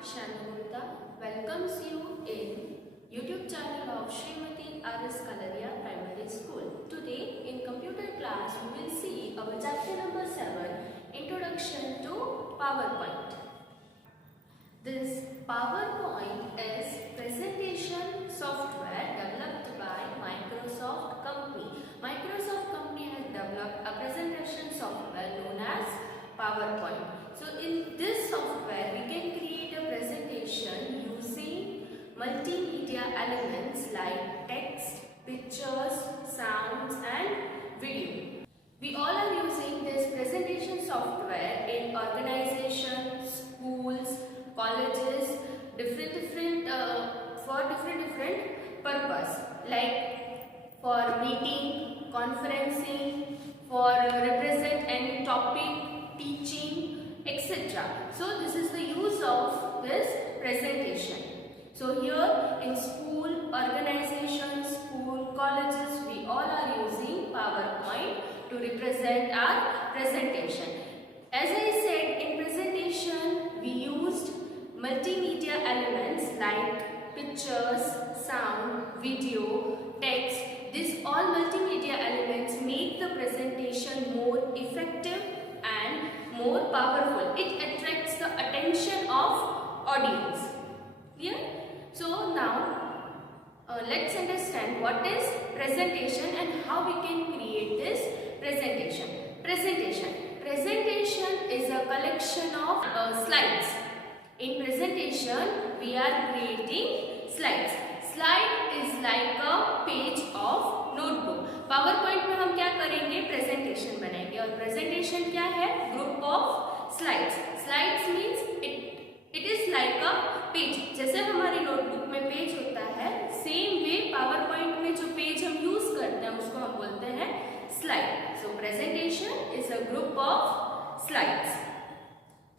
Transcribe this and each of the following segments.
Shani Gupta welcomes you in YouTube channel of Srimati R.S. Kalaria Primary School. Today in computer class we will see our chapter number 7, Introduction to PowerPoint. This PowerPoint is presentation software developed by Microsoft company. Microsoft company has developed a presentation software known as PowerPoint. So in this software we can create a presentation using multimedia elements like text, pictures, sounds and video. We all are using this presentation software in organizations, schools, colleges, different purpose, like for meeting, conferencing, for represent any topic, teaching, etc. So this is the use of this presentation. So here in school, organizations, school, colleges, we all are using PowerPoint to represent our presentation. As I said, in presentation we used multimedia elements like pictures, sound, video, text. These all multimedia elements make the presentation more effective and more powerful. It attracts the attention of audience. Clear? So now let's understand what is presentation and how we can create this presentation. Presentation is a collection of slides. In presentation we are creating slides. Slide is like a page of notebook. PowerPoint में हम क्या करेंगे? Presentation बनाएंगे और presentation क्या है? Group of slides. Slides means it is like a page. जैसे हमारी नोटबुक में पेज होता है, सेम वे पावरपॉइंट में जो पेज हम यूज करते हैं उसको हम बोलते हैं slide. So presentation is a group of slides.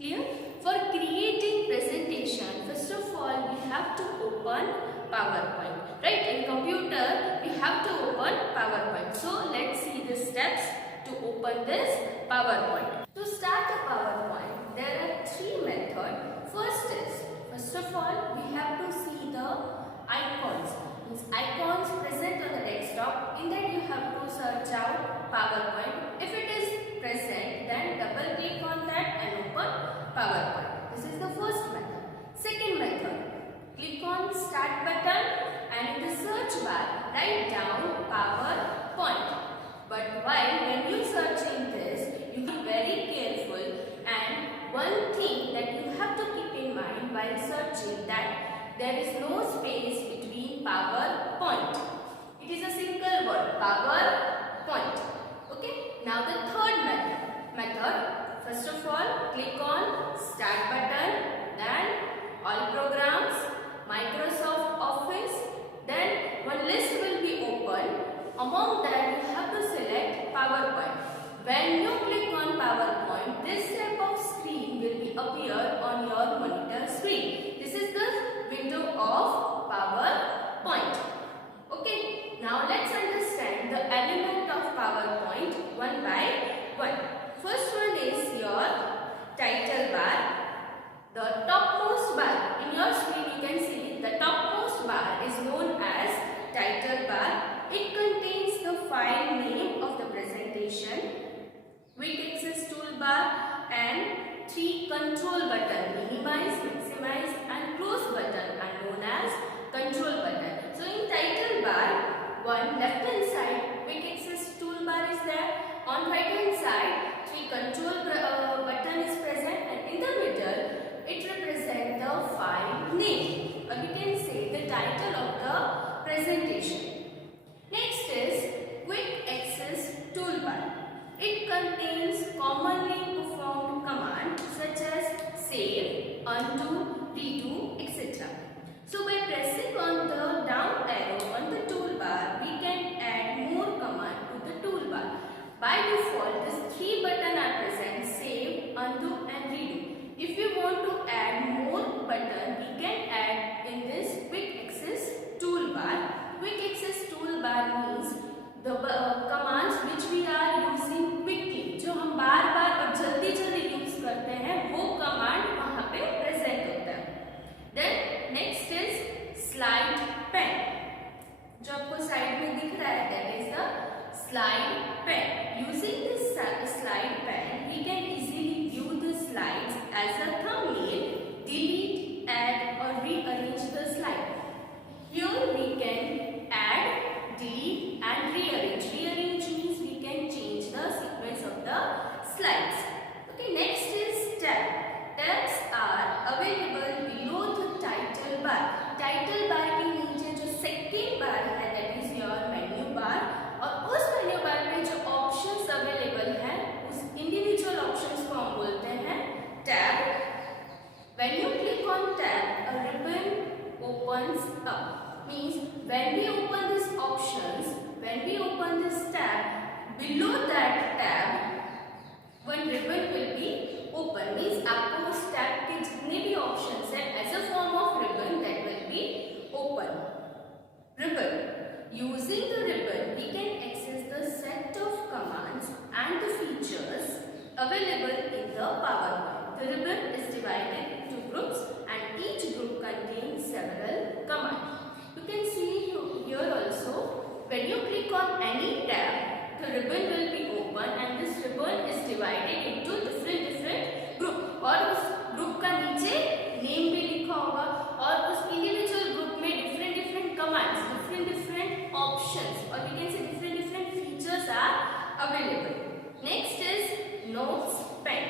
Clear? For creating presentation, first of all we have to open PowerPoint. Right? In computer we have to open PowerPoint. So let's see the steps to open this PowerPoint. To start a PowerPoint, there are three methods. First of all we have to see the icons. Icons present on the desktop. In that you have to search out PowerPoint. If it is present, then double click on that and open PowerPoint. This is the first method. Second method, click on start button and in the search bar write down PowerPoint. But when you searching this, you be very careful, and one thing that you have to keep in mind while searching, that there is no space between PowerPoint. It is a single word, PowerPoint. Okay. Now the third method. First of all, click on start button, then all programs, Microsoft Office, then one list will be open. Among that you have to select PowerPoint. When you click on PowerPoint, this type of screen will be appear on your monitor screen. This is the window of PowerPoint. Okay. Now let's understand the element of PowerPoint one by one. First one is your title bar. The topmost bar in your screen, you can see the topmost bar is known as title bar. It contains the file name of the presentation, quick access toolbar and three control button, minimize, maximize and close button are known as control button. So in title bar, one left hand side quick access toolbar is there, on right hand side three control button is present, and in the middle it represents the file name, or you can say the title of the presentation. Next is quick access toolbar. It contains commonly performed commands such as save, undo, redo, etc. So by pressing on the down arrow on the toolbar, we can add more command to the toolbar. By default, these three buttons are present: save, undo and redo. If you want to add more button, we can add in this quick access toolbar. Quick access toolbar means the commands which we are using quickly, जो हम बार बार और जल्दी use करते हैं, वो command वहाँ पे present होता है. on tab, a ribbon opens up. Means when we open this options, when we open this tab, below that tab, one ribbon will be open. Means आपको उस tab के जितने भी options हैं, as a form of ribbon that will be open. Ribbon. Using the ribbon, we can access the set of commands and the features available in the PowerPoint. The ribbon is divided into groups and each group contains several commands. You can see here also, when you click on any tab, the ribbon will be open and this ribbon is divided into different group. और उस group का नीचे name भी लिखा होगा और उस individual group में different commands, different options, or we can say different features are available. Next is Notes pen.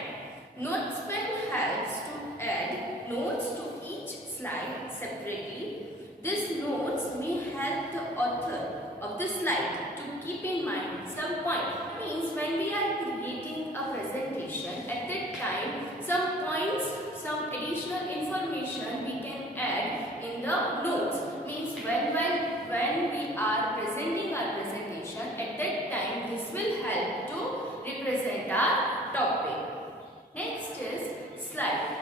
Notes pen helps to add notes to each slide separately. These notes may help the author of the slide to keep in mind some point. Means when we are creating a presentation, at that time some points, some additional information we can add in the notes. Means when we are presenting our presentation, at that time this will help to represent our topic. Next is slide,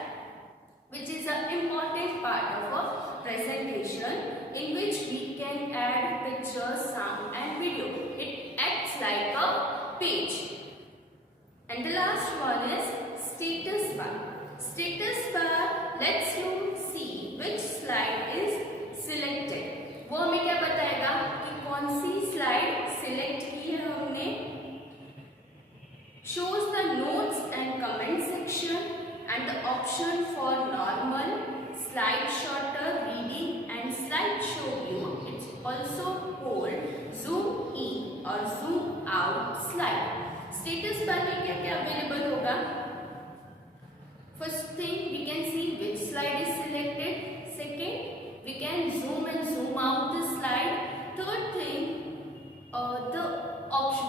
which is an important part of a presentation in which we can add pictures, sound and video. It acts like a page. And the last one is status bar. Status bar lets you see which slide is selected. वो हमें क्या बताएगा कि कौन सी slide select की है हमने. Shows the notes and comment section and the option for normal, slide shorter, reading and slide show view. It's also called zoom in or zoom out slide. Status bar में क्या क्या available होगा? First thing, we can see which slide is selected. Second, we can zoom and zoom out the slide. Third thing, the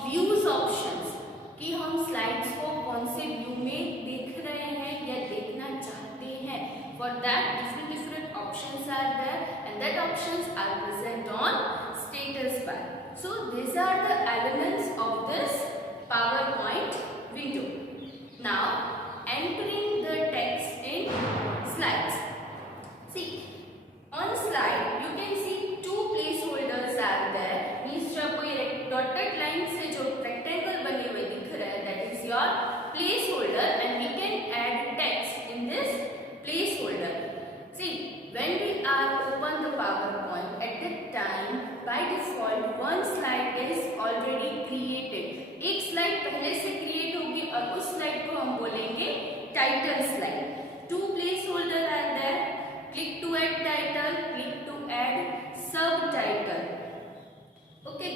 views options कि हम slides को कौन से view में देख रहे हैं या देखना चाहते हैं. For that, different options are there and that options are present on status bar. So these are the elements of this PowerPoint window. Now entering the text in slides. See, on slide you can see two placeholders are there. Means जब कोई dotted line से जो rectangle बने हुए दिख रहे हैं, that is your placeholder and we can add text in this placeholder. See, when we are open the PowerPoint, at that time by default one slide is already created. एक slide पहले से create होगी और उस slide को हम बोलेंगे title slide. Two placeholder are there. Click to add title, click to add subtitle. Okay.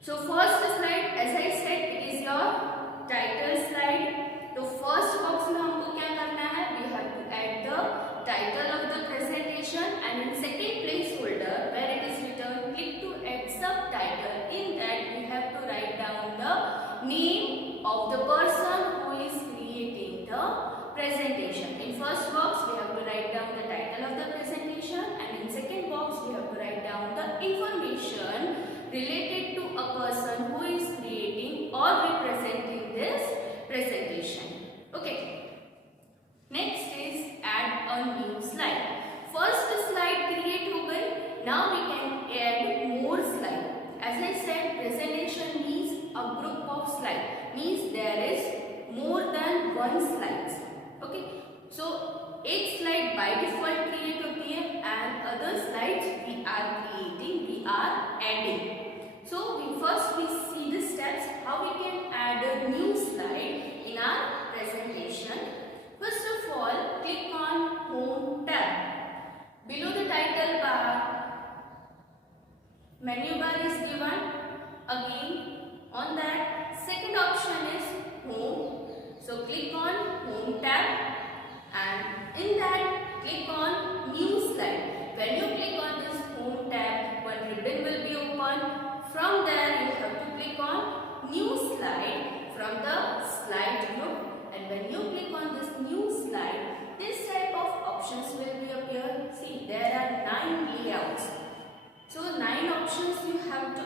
So first slide, as I said, it is your title slide. तो first box में हमको क्या करना है? We have to add the title of the presentation and in second placeholder where it is written click to add subtitle. In that we have to write down the name of the person who is creating the presentation. In first box we have to write down the title of the presentation and in second box we have to write down the information related to a person who is creating or representing this presentation. Okay. Next is add a new slide. First slide create हो गई. Now we can add more slide. As I said, presentation means a group of slide. Means there is more than one slides. Okay. So एक slide by default create होती है and other slides we are creating, we are adding. So we see the steps how we can add a new slide in our presentation. First of all, click on Home tab. Below the title bar, menu bar is given. Again, on that, second option is Home. So click on Home tab and in that click on New slide. When you click on this Home tab, one ribbon will be open. From there, you have to click on New slide from the slide group. And when you click on this new slide, this type of options will be appear. See, there are 9 layouts. So 9 options you have to,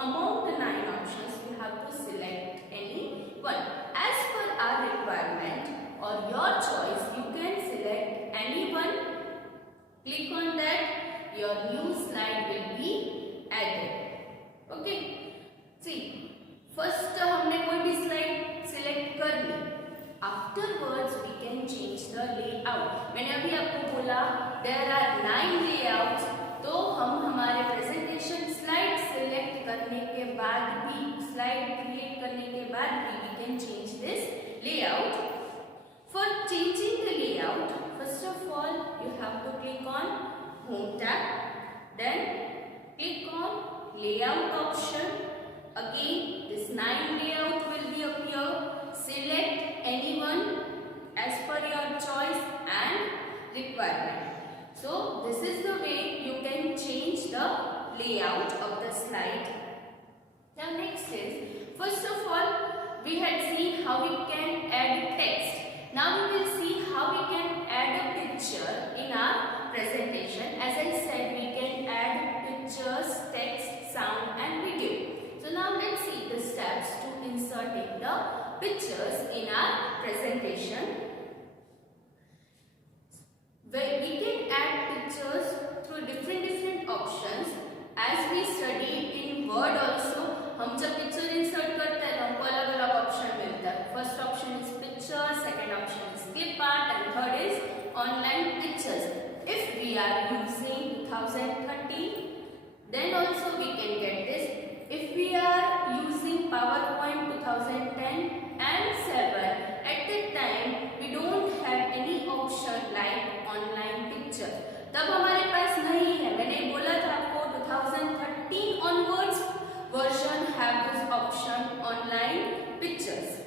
among the 9 options you have to select any one. As per our requirement or your choice, you can select any one. Click on that, your new slide will be added. Okay. See, first हमने कोई भी slide select कर ली. Afterwards we can change the layout. मैंने अभी आपको बोला there are 9 layouts. तो हम हमारे प्रेजेंटेशन स्लाइड सिलेक्ट करने के बाद भी, स्लाइड क्रिएट करने के बाद भी we can change this layout. For changing the layout, first of all you have to click on Home tab, then click on Layout option. Again this 9 layout will be appear. Select any one as per your choice and requirement. So this is the way you can change the layout of the slide. Now next is, first of all we had seen how we can add text. Now we will see how we can add a picture in our presentation. As I said, we can add pictures, text, sound and video. So now let's see the steps to inserting the pictures in our presentation. Where we can add pictures through different options. As we studied in Word also, हम जब picture insert करते हैं तो हमको अलग-अलग option मिलता है. First option is picture, second option is clip art and third is online pictures. If we are using 2013, then also we can get this. If we are using PowerPoint 2010 and 7, at that time we don't have any option like online picture. तब हमारे पास नहीं है. मैंने बोला था आपको 2013 onwards version have this option online pictures.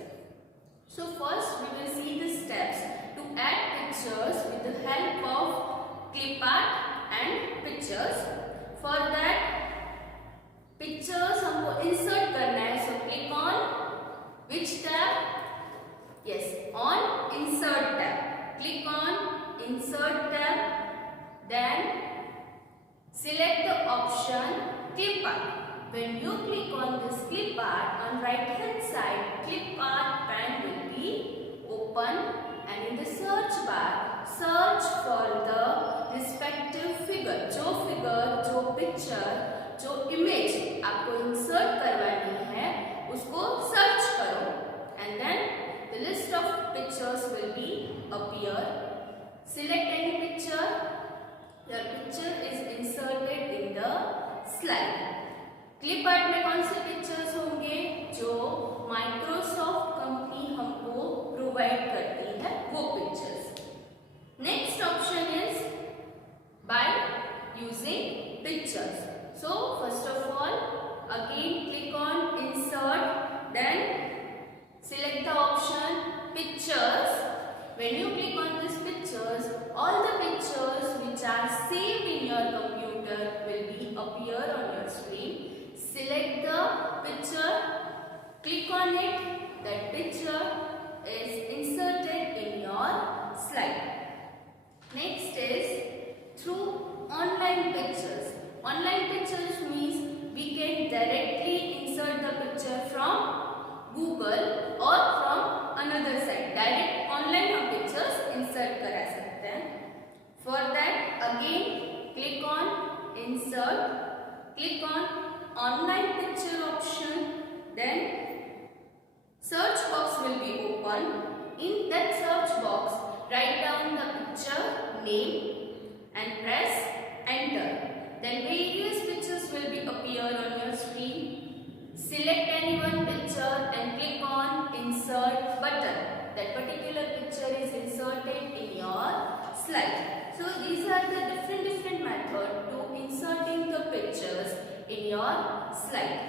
So first we will see the steps to add pictures with the help of clip art and pictures. For that pictures हमको insert करना है. So click on which tab? Yes, on insert tab. Click on insert tab. Then select the option clip art. When you click on this clip art, on right hand side clip art pane will be open, and in the search bar search for the respective figure. जो figure, जो picture, जो image आपको insert करवानी है उसको search करो, and then the list of pictures will be appear. Select any picture. Your picture is inserted in the slide. Clip art में कौन से पिक्चर्स होंगे? जो माइक्रोसॉफ्ट कंपनी हमको प्रोवाइड करती है वो pictures. Next option is by using pictures. So first of all again click on insert, then select the option pictures. When you click on these pictures, all the pictures which are saved in your computer will be appear on your screen. Select the picture, click on it, that picture is inserted in your slide. Next is through online pictures. Online pictures means we can directly insert the picture from Google or from another site. Direct online हम pictures insert करा सकते हैं. For that again click on insert, click on online picture option, then search box will be open. In that search box write down the picture name and press enter. Then various pictures will be appear on your screen. Select any one picture and click on insert button. That particular picture is inserted in your slide. So these are the different methods to inserting the pictures in your slide.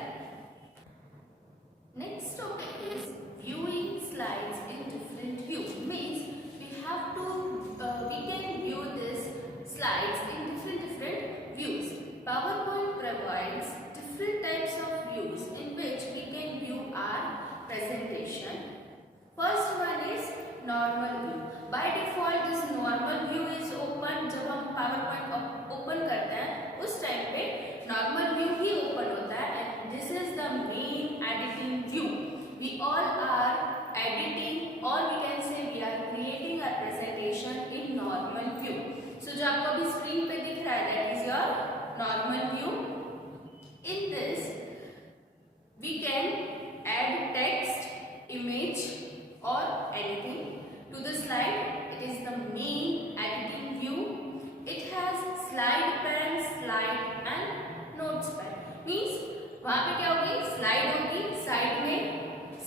Next topic is viewing slides in different view. Means we have to we can view these slides in different views. PowerPoint provides different types of views in which we can view our presentation. First one is normal view. by default this normal view is open. जब हम PowerPoint open करते हैं उस time पे normal view ही open होता है and this is the main editing view. We all are editing or we can say we are creating a presentation in normal view. So जो आपको अभी screen पे दिख रहा है that is your normal view. In this we can add text, image or anything to the slide. It is the main editing view. It has slide pen, slide and notes pen. Means वहाँ पे क्या होगी, slide होगी, side में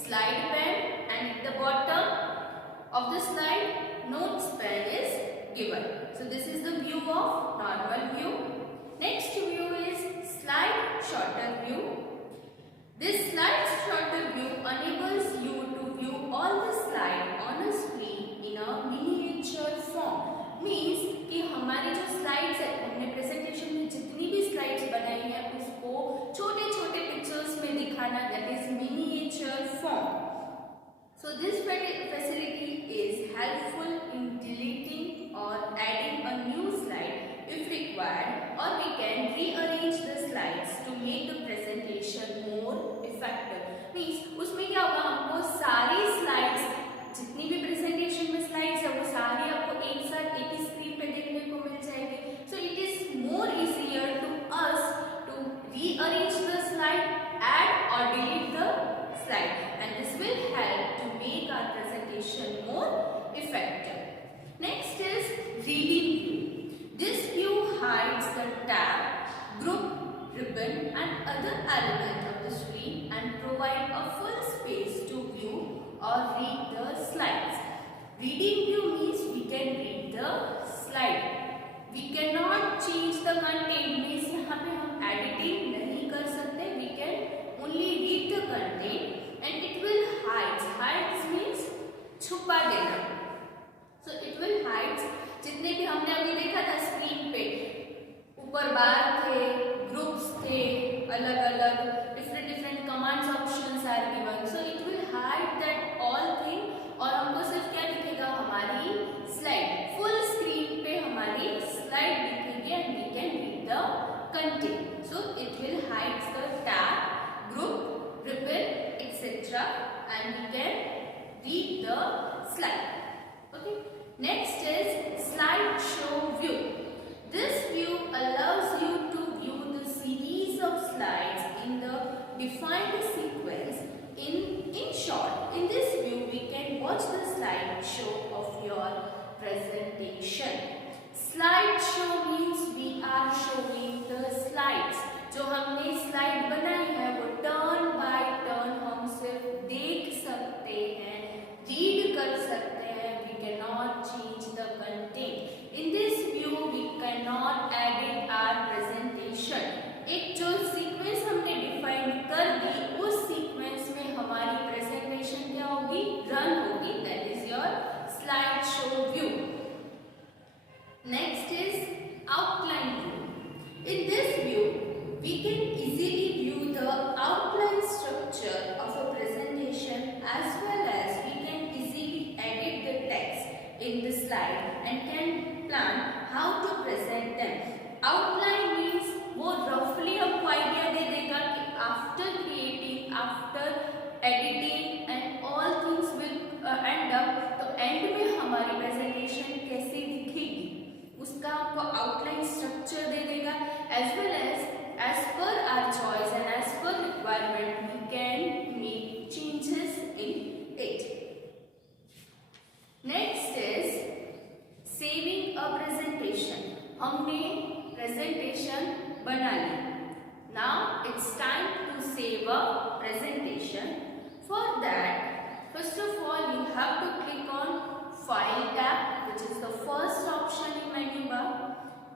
slide pen and at the bottom of the slide notes pen is given. So this is the view of normal view. Next view is slide shorter view. This slide shorter view enables you to view all the slide on a screen in a miniature form. Means कि हमारी जो slides है, हमने presentation में जितनी भी slides बनाई है उसको छोटे-छोटे pictures में दिखाना, that is miniature form. So this facility is helpful in deleting or adding a new slide if required, or we can rearrange the slides to make the presentation more effective. Means उसमें क्या होगा, हमको सारी slides जितनी भी presentation में slides है वो सारी आपको एक साथ एक ही screen पे देखने को मिल जाएगी. So it is more easier to us to rearrange the slide, add or delete the slide, and this will help to make our presentation more effective. Next is reading view. This view hides the tab, group, ribbon and other elements of the screen and provide a full space to view or read the slides. Reading view means we can read the slide. We cannot change the content. Means यहाँ पे हम editing नहीं कर सकते. We can only read the content and it will hide. Hides means छुपा देना. So it will hide. जितने भी हमने अभी देखा था स्क्रीन पे, ऊपर बार थे, ग्रुप्स थे, अलग अलग different commands options are given. So it will hide that all thing और हमको सिर्फ क्या दिखेगा, हमारी स्लाइड. फुल स्क्रीन पे हमारी स्लाइड दिखेगी and we can read the content. So it will hide the tab, group, ribbon, etc. and we can read the slide. Okay. Next is slideshow view. This view allows you to view the series of slides in the defined sequence. In short, in this view we can watch the slideshow of your presentation. Slideshow means we are showing the slides. जो हमने slide बनाई है वो turn by turn हम सिर्फ देख सकते हैं, read कर सकते हैं. We cannot change the content. In this view we cannot edit our presentation. एक जो सीक्वेंस हमने डिफाइन कर दी उस सीक्वेंस में हमारी प्रेजेंटेशन क्या होगी, रन होगी. That is your slide show view. Next is outline view. In this view we can easily view the outline structure of a presentation as well as we can easily edit the text in the slide and can plan how to present them. Outline means वो roughly हमको idea दे देगा कि after creating, after editing and all things will end up, तो end में हमारी presentation कैसी दिखेगी उसका हमको outline structure दे देगा. As per our choice and as per requirement we can make changes in it. Next is saving a presentation. हमने presentation बना ली. Now it's time to save a presentation. For that, first of all you have to click on File tab, which is the first option in menu bar.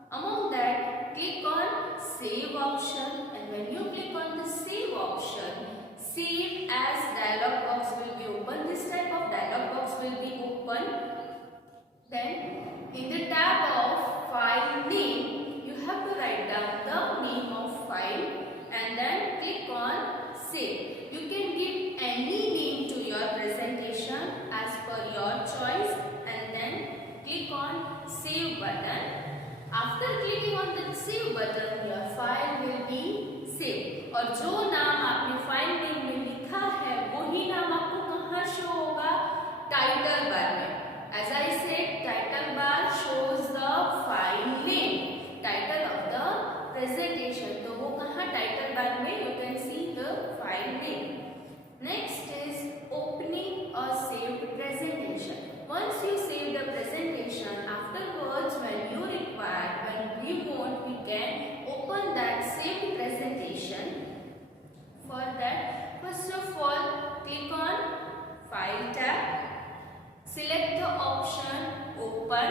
Among that, click on Save option, and when you click on the Save option, Save as dialog box will be open. This type of dialog box will be open. Then, in the tab of File Name, you have to write down the name of file and then click on Save. You can give any name to your presentation as per your choice and then After clicking on the save button, your file will be saved. और जो नाम आपने file name में लिखा है वही नाम आपको कहाँ शो होगा? टाइटल बार में. As I said, title bar shows the file name, title of the presentation. तो वो कहाँ टाइटल बार में? You can see the file name. Next is opening a saved presentation. Once you save the presentation, afterwards when you require, when we want, we can open that saved presentation. For that, first of all, click on File tab, select the option Open,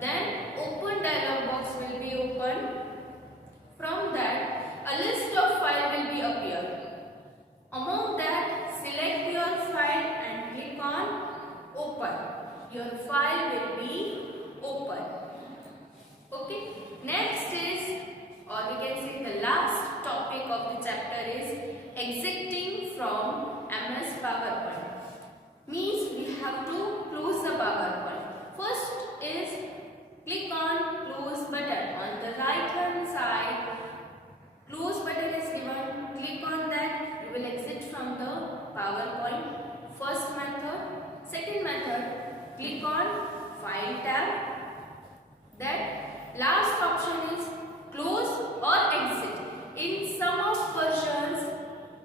then Open dialog box will be open. From that, a list of files will be appear. Among that, select your file and click on Open. Your file will be open. Okay. Next is, or we can say the last topic of the chapter is exiting from MS PowerPoint. Means we have to close the PowerPoint. First is click on close button on the right hand side. Close button is given. Click on that. You will exit from the PowerPoint. First method. Second method. Click on File tab. That last option is close or exit. In some of versions,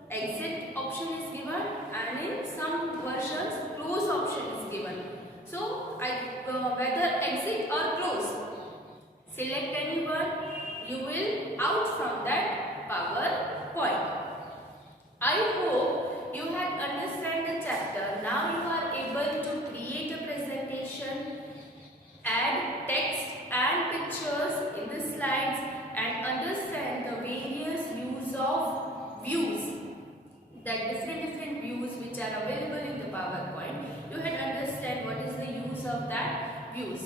exit option is given, and in some versions, close option is given. So, whether exit or close, select any one. You will out from that PowerPoint. I hope you had understand the chapter. Now you are able to create a presentation, add text and pictures in the slides, and understand the various use of views, that different views which are available in the PowerPoint. You had understand what is the use of that views.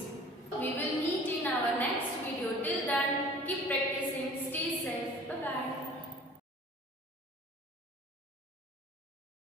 We will meet in our next video. Till then, keep practicing.